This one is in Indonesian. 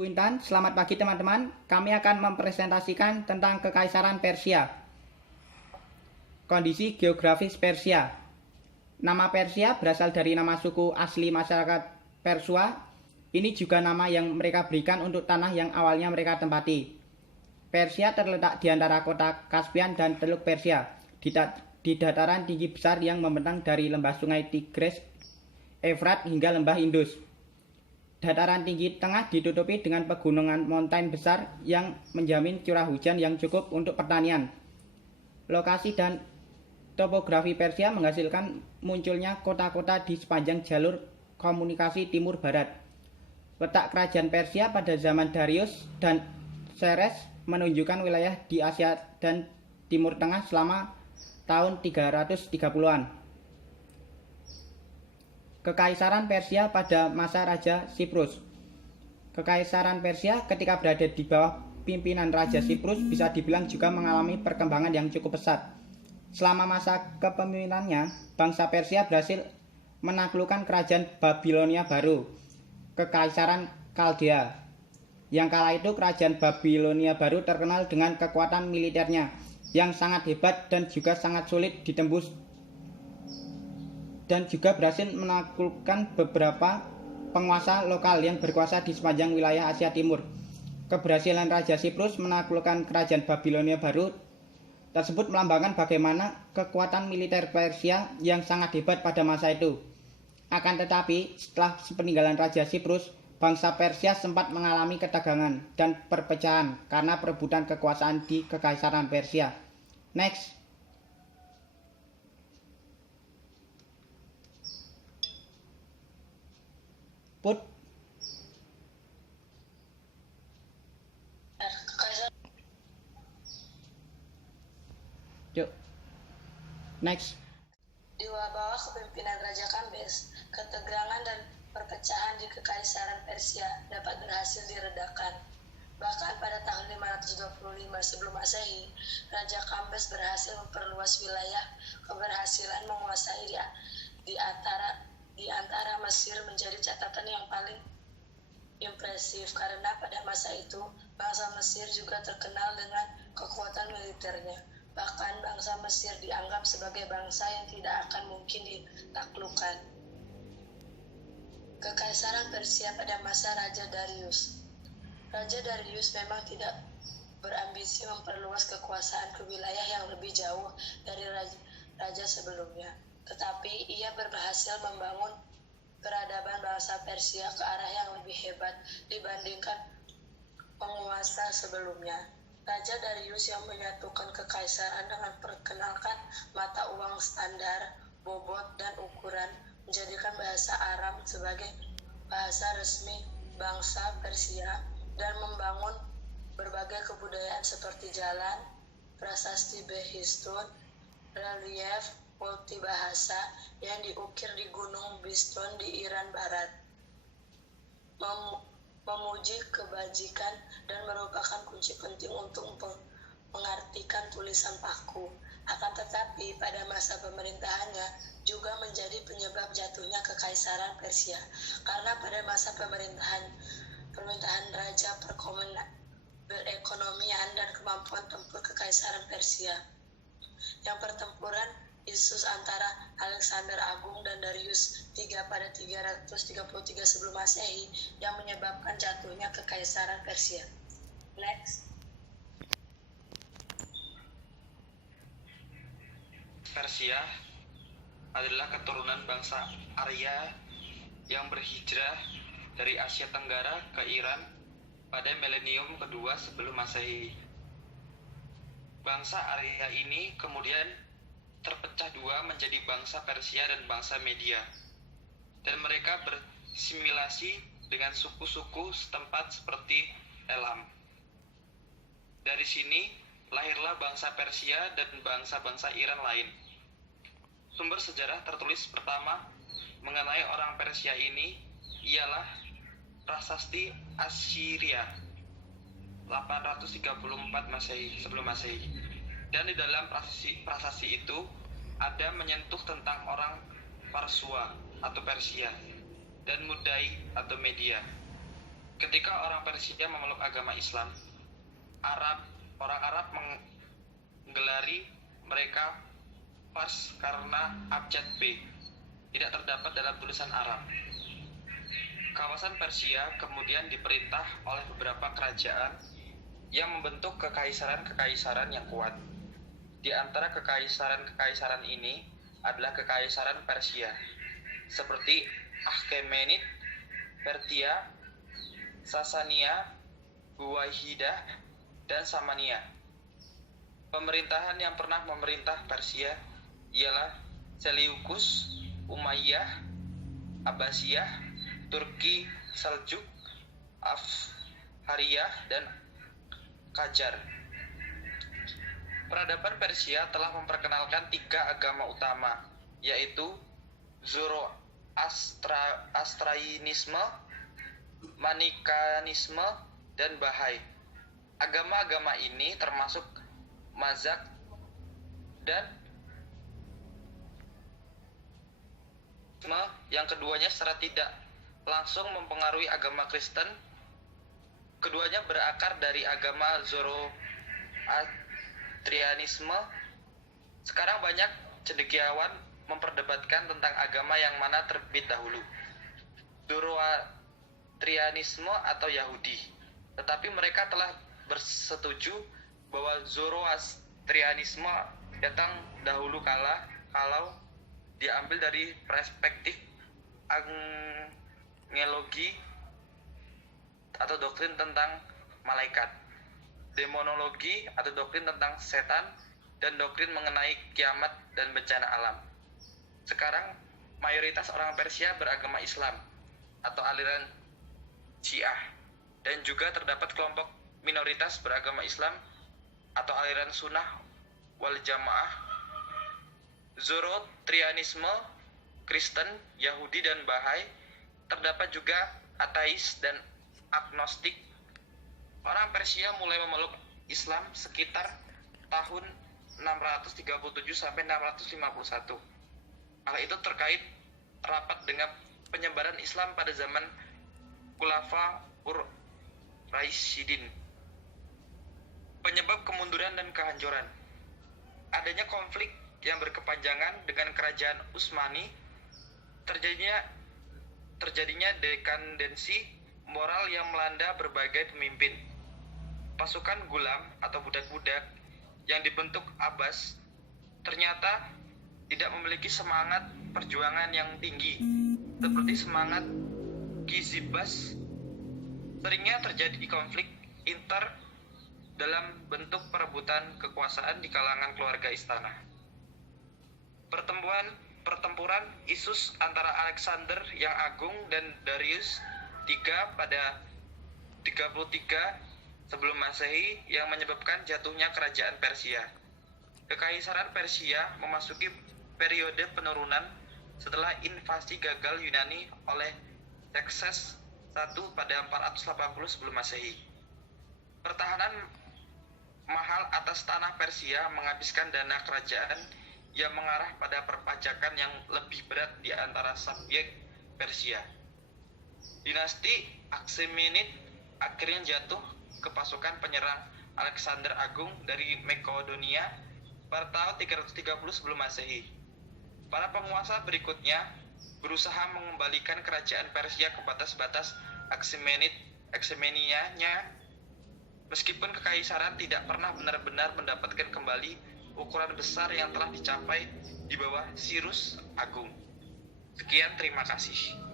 Bu Intan, selamat pagi teman-teman. Kami akan mempresentasikan tentang Kekaisaran Persia. Kondisi geografis Persia. Nama Persia berasal dari nama suku asli masyarakat Persua. Ini juga nama yang mereka berikan untuk tanah yang awalnya mereka tempati. Persia terletak di antara kota Kaspian dan Teluk Persia, di dataran tinggi besar yang membentang dari lembah sungai Tigris, Efrat hingga lembah Indus. Dataran tinggi tengah ditutupi dengan pegunungan mountain besar yang menjamin curah hujan yang cukup untuk pertanian. Lokasi dan topografi Persia menghasilkan munculnya kota-kota di sepanjang jalur komunikasi timur-barat. Letak kerajaan Persia pada zaman Darius dan Xerxes menunjukkan wilayah di Asia dan Timur Tengah selama tahun 330-an. Kekaisaran Persia pada masa Raja Siprus. Kekaisaran Persia ketika berada di bawah pimpinan Raja Siprus bisa dibilang juga mengalami perkembangan yang cukup pesat. Selama masa kepemimpinannya, bangsa Persia berhasil menaklukkan kerajaan Babilonia baru, Kekaisaran Kaldea. Yang kala itu kerajaan Babilonia baru terkenal dengan kekuatan militernya yang sangat hebat dan juga sangat sulit ditembus, dan juga berhasil menaklukkan beberapa penguasa lokal yang berkuasa di sepanjang wilayah Asia Timur. Keberhasilan Raja Siprus menaklukkan kerajaan Babilonia baru tersebut melambangkan bagaimana kekuatan militer Persia yang sangat hebat pada masa itu. Akan tetapi, setelah peninggalan Raja Siprus, bangsa Persia sempat mengalami ketegangan dan perpecahan karena perebutan kekuasaan di Kekaisaran Persia. Next. Put. Yuk. Next. Di bawah kepemimpinan Raja Kambes, ketegangan dan perpecahan di Kekaisaran Persia dapat berhasil diredakan. Bahkan pada tahun 525 sebelum Masehi, Raja Kambes berhasil memperluas wilayah keberhasilan menguasai di antara Mesir menjadi catatan yang paling impresif karena pada masa itu bangsa Mesir juga terkenal dengan kekuatan militernya. Bahkan bangsa Mesir dianggap sebagai bangsa yang tidak akan mungkin ditaklukkan. Kekaisaran Persia pada masa Raja Darius. Raja Darius memang tidak berambisi memperluas kekuasaan ke wilayah yang lebih jauh dari raja sebelumnya. Tetapi ia berhasil membangun peradaban bangsa Persia ke arah yang lebih hebat dibandingkan penguasa sebelumnya. Raja Darius yang menyatukan kekaisaran dengan perkenalkan mata uang standar, bobot, dan ukuran, menjadikan bahasa Aram sebagai bahasa resmi bangsa Persia, dan membangun berbagai kebudayaan seperti jalan, prasasti Behistun, relief, multibahasa yang diukir di Gunung Biston di Iran Barat, memuji kebajikan dan merupakan kunci penting untuk mengartikan tulisan paku. Akan tetapi pada masa pemerintahannya juga menjadi penyebab jatuhnya Kekaisaran Persia, karena pada masa pemerintahan Raja perekonomian dan kemampuan tempur Kekaisaran Persia, yang pertempuran Isus antara Alexander Agung dan Darius III pada 333 sebelum Masehi yang menyebabkan jatuhnya Kekaisaran Persia. Next. Persia adalah keturunan bangsa Arya yang berhijrah dari Asia Tenggara ke Iran pada milenium kedua sebelum Masehi. Bangsa Arya ini kemudian terpecah dua menjadi bangsa Persia dan bangsa Media, dan mereka bersimilasi dengan suku-suku setempat seperti Elam. Dari sini lahirlah bangsa Persia dan bangsa-bangsa Iran lain. Sumber sejarah tertulis pertama mengenai orang Persia ini ialah Prasasti Assyria 834 Masehi sebelum Masehi. Dan di dalam prasasti itu ada menyentuh tentang orang Persua atau Persia dan Mudai atau Media. Ketika orang Persia memeluk agama Islam, orang Arab menggelari mereka Fars karena abjad B tidak terdapat dalam tulisan Arab. Kawasan Persia kemudian diperintah oleh beberapa kerajaan yang membentuk kekaisaran-kekaisaran yang kuat. Di antara kekaisaran-kekaisaran ini adalah kekaisaran Persia, seperti Achaemenid, Pertia, Sasania, Buwaihidah, dan Samania. Pemerintahan yang pernah memerintah Persia ialah Seleukus, Umayyah, Abbasiyah, Turki, Seljuk, Afhariyah, dan Qajar. Peradaban Persia telah memperkenalkan 3 agama utama, yaitu Zoroastrianisme, Manikanisme, dan Bahai. Agama-agama ini termasuk mazhab dan yang keduanya secara tidak langsung mempengaruhi agama Kristen. Keduanya berakar dari agama Zoroastrianisme. Sekarang banyak cendekiawan memperdebatkan tentang agama yang mana terbit dahulu, Zoroastrianisme atau Yahudi. Tetapi mereka telah bersetuju bahwa Zoroastrianisme datang dahulu kalau diambil dari perspektif angelogi atau doktrin tentang malaikat, demonologi atau doktrin tentang setan, dan doktrin mengenai kiamat dan bencana alam. Sekarang mayoritas orang Persia beragama Islam atau aliran Syiah, dan juga terdapat kelompok minoritas beragama Islam atau aliran Sunnah wal Jamaah. Zoroastrianisme, Kristen, Yahudi, dan Bahai. Terdapat juga ateis dan agnostik. Orang Persia mulai memeluk Islam sekitar tahun 637 sampai 651. Hal itu terkait rapat dengan penyebaran Islam pada zaman Khulafa Ur-Rasyidin. Penyebab kemunduran dan kehancuran: adanya konflik yang berkepanjangan dengan kerajaan Utsmani, terjadinya dekandensi moral yang melanda berbagai pemimpin. Pasukan gulam atau budak-budak yang dibentuk Abbas ternyata tidak memiliki semangat perjuangan yang tinggi seperti semangat Kizibas. Seringnya terjadi konflik inter dalam bentuk perebutan kekuasaan di kalangan keluarga istana. Pertempuran Isus antara Alexander yang Agung dan Darius III pada 33 sebelum Masehi yang menyebabkan jatuhnya kerajaan Persia. Kekaisaran Persia memasuki periode penurunan setelah invasi gagal Yunani oleh Xerxes I pada 480 sebelum Masehi. Pertahanan mahal atas tanah Persia menghabiskan dana kerajaan yang mengarah pada perpajakan yang lebih berat di antara subjek Persia. Dinasti Achaemenid akhirnya jatuh ke pasukan penyerang Alexander Agung dari Makedonia pada tahun 330 sebelum Masehi. Para penguasa berikutnya berusaha mengembalikan kerajaan Persia ke batas-batas Achaemenianya, meskipun kekaisaran tidak pernah benar-benar mendapatkan kembali ukuran besar yang telah dicapai di bawah Cyrus Agung. Sekian, terima kasih.